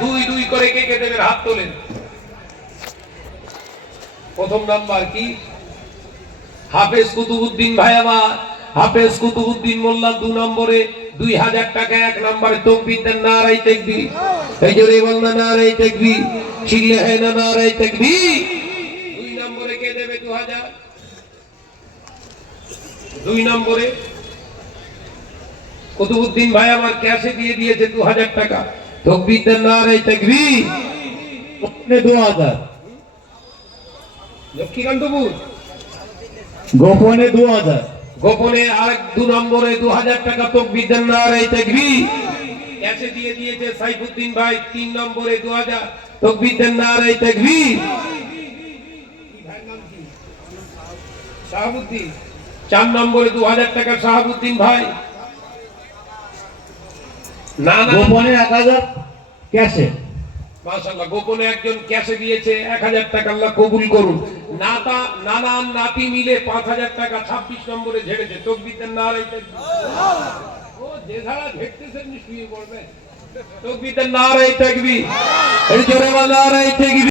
দুই দুই করে কে কে দেবেন হাত তোলেন। প্রথম নাম্বার কি? হাফেজ কুতুবউদ্দিন ভাই আমার, হাফেজ কুতুবউদ্দিন মোল্লা 2 নম্বরে 2000 টাকা। 1 নম্বরে তাকবীর দেন, নারায়ে তাকবীর। এই জোরে বলনা নারায়ে তাকবীর, চিল্লে হয় না নারায়ে তাকবীর। 2 নম্বরে কে দেবে 2000? 2 নম্বরে কুতুবউদ্দিন ভাই আমার ক্যাশে দিয়ে দিয়েছে 2000 টাকা। তাকবীর দেন, নারায়ে তাকবীর। 2000 লক্ষ্মীকান্তপুর গোপনে 2000 গোপনে আরেক 2 নম্বরে 2000 টাকা। তাকবীর দেন, নারায়ে তাকবীর। ক্যাশে দিয়ে দিয়েছে সাইফুদ্দিন ভাই 3 নম্বরে 2000। তাকবীর দেন, নারায়ে তাকবীর। ভাইয়ের নাম কি? শাহাবুদ্দিন। 4 নম্বরে 2000 টাকা শাহাবুদ্দিন ভাই। না না, গোপনে 1000 ক্যাশে। মাশাআল্লাহ, গোপনে একজন ক্যাশে দিয়েছে 1000 টাকা, আল্লাহ কবুল করুন। নানা আর নাতি মিলে 5000 টাকা 26 নম্বরে ঝেড়েছে। তাকবীর দেন, নারায়ে তাকবীর। ও যে ধারা ঝেড়তেছেন শুয়ে পড়বেন। তাকবীর দেন, নারায়ে তাকবীর। এই জোরে বল নারায়ে তাকবীর।